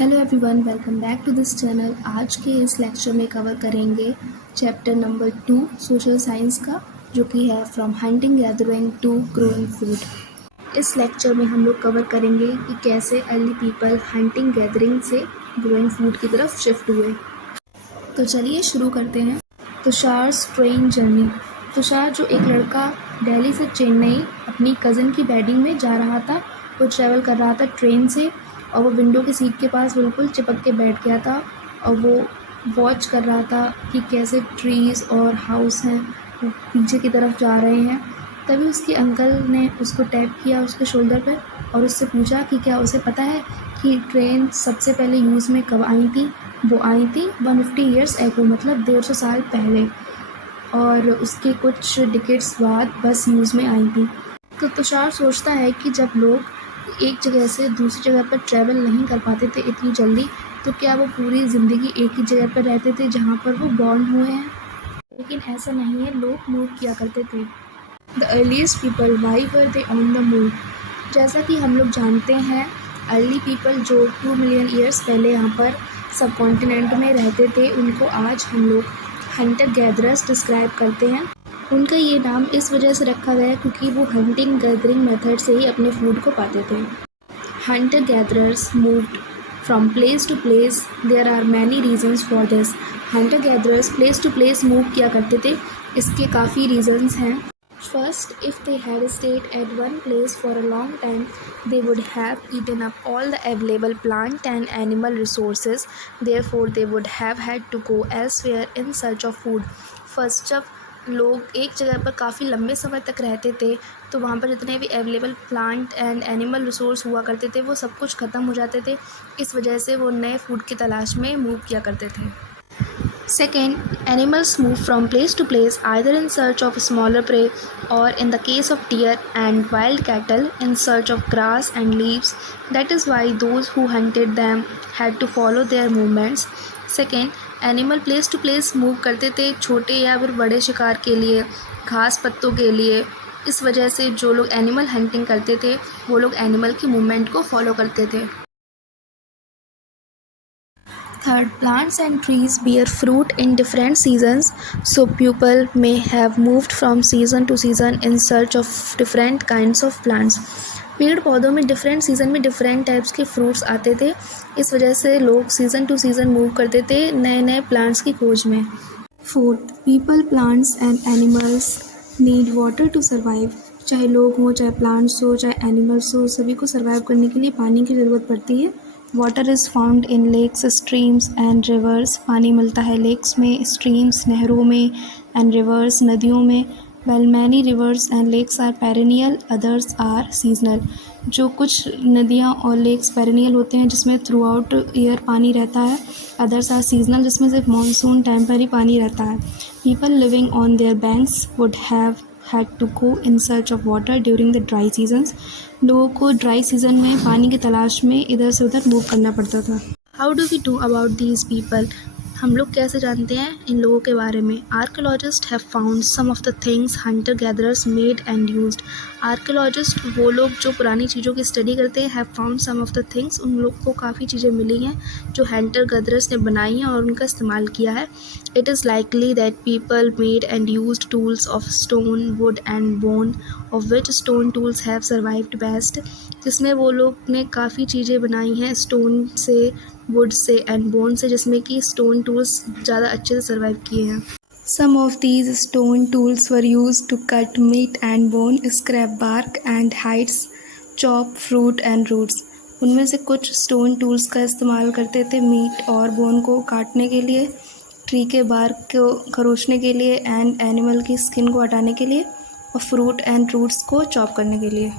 Hello everyone, welcome back to this channel. आज के इस लेक्चर में कवर करेंगे चैप्टर नंबर 2 सोशल साइंस का, जो कि है from hunting gathering to growing food. इस लेक्चर में हम लोग कवर करेंगे कि कैसे अर्ली पीपल हंटिंग गैदरिंग से ग्रोइंग फूड की तरफ शिफ्ट हुए। तो चलिए शुरू करते हैं। Tushar train journey. तुषार जो एक लड़का दिल्ली से चेन्नई अपनी कज़न की वेडिंग में जा रहा था, वो ट्रैवल कर रहा था ट्रेन से, और वो विंडो की सीट के पास बिल्कुल चिपक के बैठ गया था और वो वॉच कर रहा था कि कैसे ट्रीज़ और हाउस हैं वो पीछे की तरफ जा रहे हैं। तभी उसके अंकल ने उसको टैप किया उसके शोल्डर पर और उससे पूछा कि क्या उसे पता है कि ट्रेन सबसे पहले यूज़ में कब आई थी। वो आई थी 150 ईयर्स एगो, मतलब 150 साल पहले, और उसके कुछ डिकेड्स बाद बस यूज़ में आई थी। तो तुषार सोचता है कि जब लोग एक जगह से दूसरी जगह पर ट्रैवल नहीं कर पाते थे इतनी जल्दी, तो क्या वो पूरी ज़िंदगी एक ही जगह पर रहते थे जहाँ पर वो बॉर्न हुए हैं। लेकिन ऐसा नहीं है, लोग मूव किया करते थे। The earliest people, why were they on the move. जैसा कि हम लोग जानते हैं, अर्ली पीपल जो 2 मिलियन ईयर्स पहले यहाँ पर सब कॉन्टिनेंट में रहते थे, उनको आज हम लोग हंटर गैदरर्स डिस्क्राइब करते हैं। उनका ये नाम इस वजह से रखा गया क्योंकि वो हंटिंग गैदरिंग मेथड से ही अपने फूड को पाते थे। Hunter gatherers moved from place to place. There are many reasons for this. Hunter gatherers place to place move किया करते थे, इसके काफ़ी रीजन्स हैं। First, if they had stayed at one place for a long time, they would have eaten up all the available plant and animal resources. Therefore, they would have had to go elsewhere in search of food. First, जब लोग एक जगह पर काफ़ी लंबे समय तक रहते थे, तो वहाँ पर जितने भी available plant and animal resource हुआ करते थे, वो सब कुछ ख़त्म हो जाते थे। इस वजह से वो नए फूड की तलाश में मूव किया करते थे। Second, animals move from place to place either in search of smaller prey or, in the case of deer and wild cattle, in search of grass and leaves. That is why those who hunted them had to follow their movements. Second, animal place to place move करते थे छोटे या फिर बड़े शिकार के लिए, घास पत्तों के लिए। इस वजह से जो लोग एनिमल हंटिंग करते थे वो लोग एनिमल की मूवमेंट को फॉलो करते थे। Third, plants and trees bear fruit in different seasons, so people may have moved from season to season in search of different kinds of plants. पेड़ पौधों में डिफरेंट सीज़न में डिफरेंट टाइप्स के fruits आते थे, इस वजह से लोग सीज़न टू सीज़न मूव करते थे नए नए प्लांट्स की खोज में। Fourth, people, plants and animals need water to survive. चाहे लोग हों, चाहे प्लांट्स हो, चाहे एनिमल्स हो, सभी को सर्वाइव करने के लिए पानी की ज़रूरत पड़ती है। Water is found in lakes, streams and rivers. पानी मिलता है लेक्स में, स्ट्रीम्स नहरों में, एंड रिवर्स नदियों में। Well many rivers and lakes are perennial, others are seasonal. जो कुछ नदियाँ और लेक्स पेरेनियल होते हैं जिसमें थ्रू आउट ईयर पानी रहता है, अदर्स आर सीजनल जिसमें सिर्फ मानसून टाइम पर ही पानी रहता है। People living on their banks would have had to go in search of water during the dry seasons. लोगों को ड्राई सीजन में पानी की तलाश में इधर से उधर मूव करना पड़ता था। How do we know about these people? हम लोग कैसे जानते हैं इन लोगों के बारे में? Archaeologist have found some of the things hunter gatherers made and used. Archaeologist वो लोग जो पुरानी चीज़ों की स्टडी करते हैं, have found some of the things, उन लोग को काफ़ी चीज़ें मिली हैं जो हंटर गैदरर्स ने बनाई हैं और उनका इस्तेमाल किया है। It is likely that people made and used tools of stone, would and bone, of which stone tools have survived best. जिसमें वो लोग ने काफ़ी चीज़ें बनाई हैं स्टोन से, वुड से एंड बोन से, जिसमें कि स्टोन टूल्स ज़्यादा अच्छे से सर्वाइव किए हैं। Some of these stone tools were used to cut meat and bone, scrape bark and hides, chop fruit and roots. उनमें से कुछ स्टोन टूल्स का इस्तेमाल करते थे मीट और बोन को काटने के लिए, ट्री के बार्क को खरोचने के लिए, एंड एनिमल की स्किन को हटाने के लिए, और फ्रूट एंड रूट्स को चॉप करने के लिए।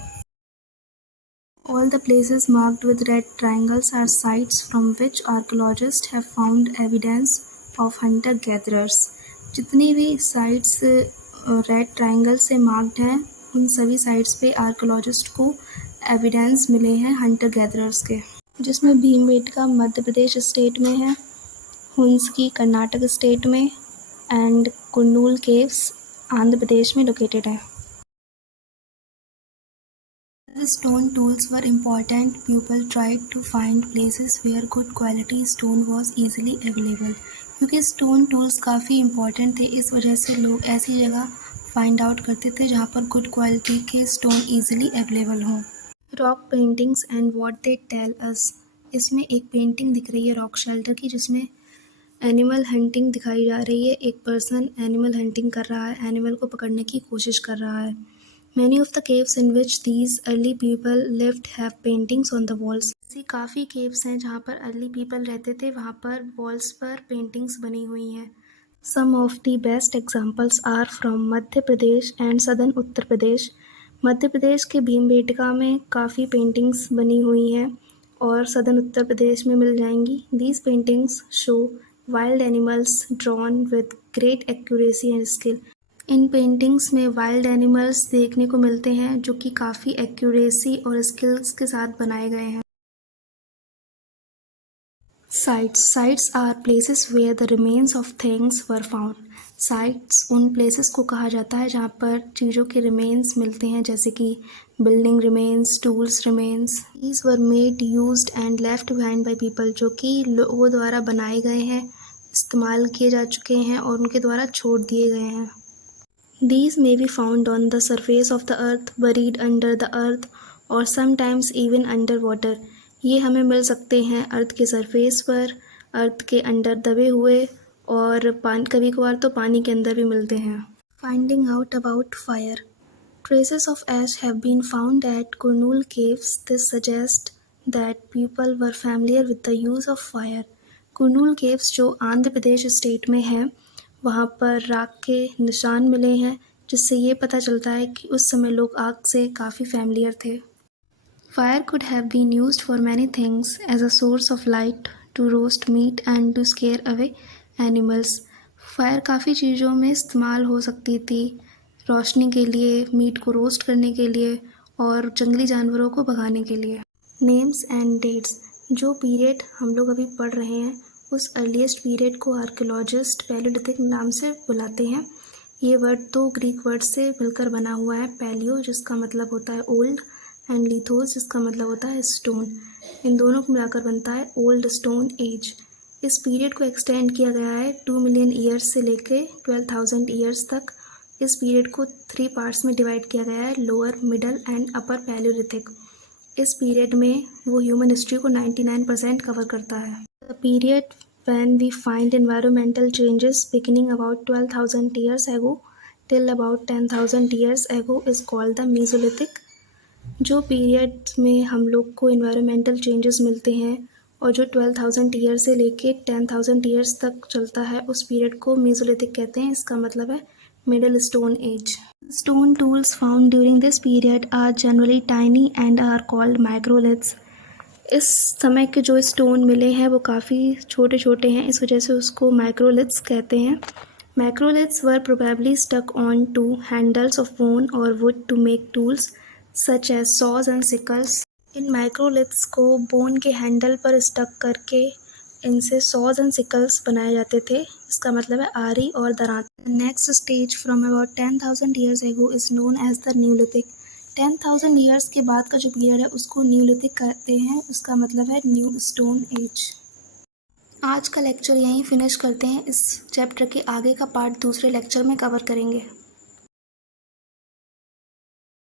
All the places marked with red triangles are sites from which archaeologists have found evidence of hunter-gatherers. जितनी भी साइट्स रेड ट्रायंगल से मार्क्ड हैं, उन सभी साइट्स पे आर्कियोलॉजिस्ट को एविडेंस मिले हैं हंटर गैदरर्स के, जिसमें भीमबेटका मध्य प्रदेश स्टेट में है, हुंस्की कर्नाटक स्टेट में, एंड कुंडूल केव्स आंध्र प्रदेश में लोकेटेड है। The stone tools were important, people tried to find places where good quality stone was easily available. क्योंकि stone tools काफ़ी important थे, इस वजह से लोग ऐसी जगह find out करते थे जहाँ पर good quality के stone easily available हों. Rock paintings and what they tell us. इसमें एक पेंटिंग दिख रही है रॉक शेल्टर की जिसमें एनिमल हंटिंग दिखाई जा रही है. एक पर्सन एनिमल हंटिंग कर रहा है, एनिमल को पकड़ने की कोशिश कर रहा है. Many of the caves in which these early people lived have paintings on the walls. ऐसी काफ़ी caves हैं जहाँ पर early people रहते थे, वहाँ पर walls पर paintings बनी हुई हैं. Some of the best examples are from Madhya Pradesh and southern Uttar Pradesh. Madhya Pradesh के भीमबेटका में काफ़ी पेंटिंग्स बनी हुई हैं और सदर्न उत्तर प्रदेश में मिल जाएंगी. These paintings show wild animals drawn with great accuracy and skill. In paintings में वाइल्ड एनिमल्स देखने को मिलते हैं जो कि काफ़ी एक्यूरेसी और स्किल्स के साथ बनाए गए हैं. Sites are places where the remains of things were found. Sites उन प्लेसेस को कहा जाता है जहाँ पर चीज़ों के रिमेन्स मिलते हैं, जैसे कि building remains, tools remains. These were made, used and left behind by people, जो कि लोगों द्वारा बनाए गए हैं, इस्तेमाल किए जा चुके हैं और उनके द्वारा छोड़ दिए गए हैं. These may be found on the surface of the earth, buried under the earth, or sometimes even underwater. ये हमें मिल सकते हैं अर्थ के सरफेस पर, अर्थ के अंदर दबे हुए और कभी कभार तो पानी के अंदर भी मिलते हैं. Finding out about fire. Traces of ash have been found at Kurnool caves. This suggests that people were familiar with the use of fire. Kurnool caves जो आंध्र प्रदेश स्टेट में है, वहाँ पर राख के निशान मिले हैं, जिससे ये पता चलता है कि उस समय लोग आग से काफ़ी फैमिलियर थे. Fire could have been used for many things as a source of light, to roast meat and to scare away animals. Fire काफ़ी चीज़ों में इस्तेमाल हो सकती थी, रोशनी के लिए, मीट को रोस्ट करने के लिए और जंगली जानवरों को भगाने के लिए. Names and dates. जो पीरियड हम लोग अभी पढ़ रहे हैं उस अर्लीस्ट पीरियड को आर्कियोलॉजिस्ट पैलियोलिथिक नाम से बुलाते हैं. ये वर्ड दो ग्रीक वर्ड से मिलकर बना हुआ है. पैलियो जिसका मतलब होता है ओल्ड एंड लिथोस जिसका मतलब होता है स्टोन. इन दोनों को मिलाकर बनता है ओल्ड स्टोन एज. इस पीरियड को एक्सटेंड किया गया है 2 मिलियन ईयर्स से लेकर 12,000 ईयर्स तक. इस पीरियड को 3 पार्ट्स में डिवाइड किया गया है, lower, middle and upper Palaeolithic. इस पीरियड में वो ह्यूमन हिस्ट्री को 99% कवर करता है. The period when we find environmental changes beginning about 12,000 years ago till about 10,000 years ago is called the Mesolithic. जो पीरियड में हम लोग को environmental changes मिलते हैं और जो 12,000 ईयर से लेके 10,000 ईयर्स तक चलता है उस पीरियड को Mesolithic कहते हैं. इसका मतलब है Middle Stone Age. Stone tools found during this period are generally tiny and are called microliths. इस समय के जो स्टोन मिले हैं वो काफ़ी छोटे छोटे हैं, इस वजह से उसको माइक्रोलिथ्स कहते हैं. Microliths were probably stuck on to handles of bone और wood to make tools such as saws and sickles. इन माइक्रोलिथ्स को बोन के हैंडल पर स्टक करके इनसे सॉज एंड सिकल्स बनाए जाते थे. इसका मतलब है आरी और दरांत. Next stage from about 10,000 years ago is known as the Neolithic. 10,000 years के बाद का जो पीरियड है उसको न्यूलिथिक कहते हैं. उसका मतलब है न्यू स्टोन एज. आज का लेक्चर यहीं फिनिश करते हैं. इस चैप्टर के आगे का पार्ट दूसरे लेक्चर में कवर करेंगे.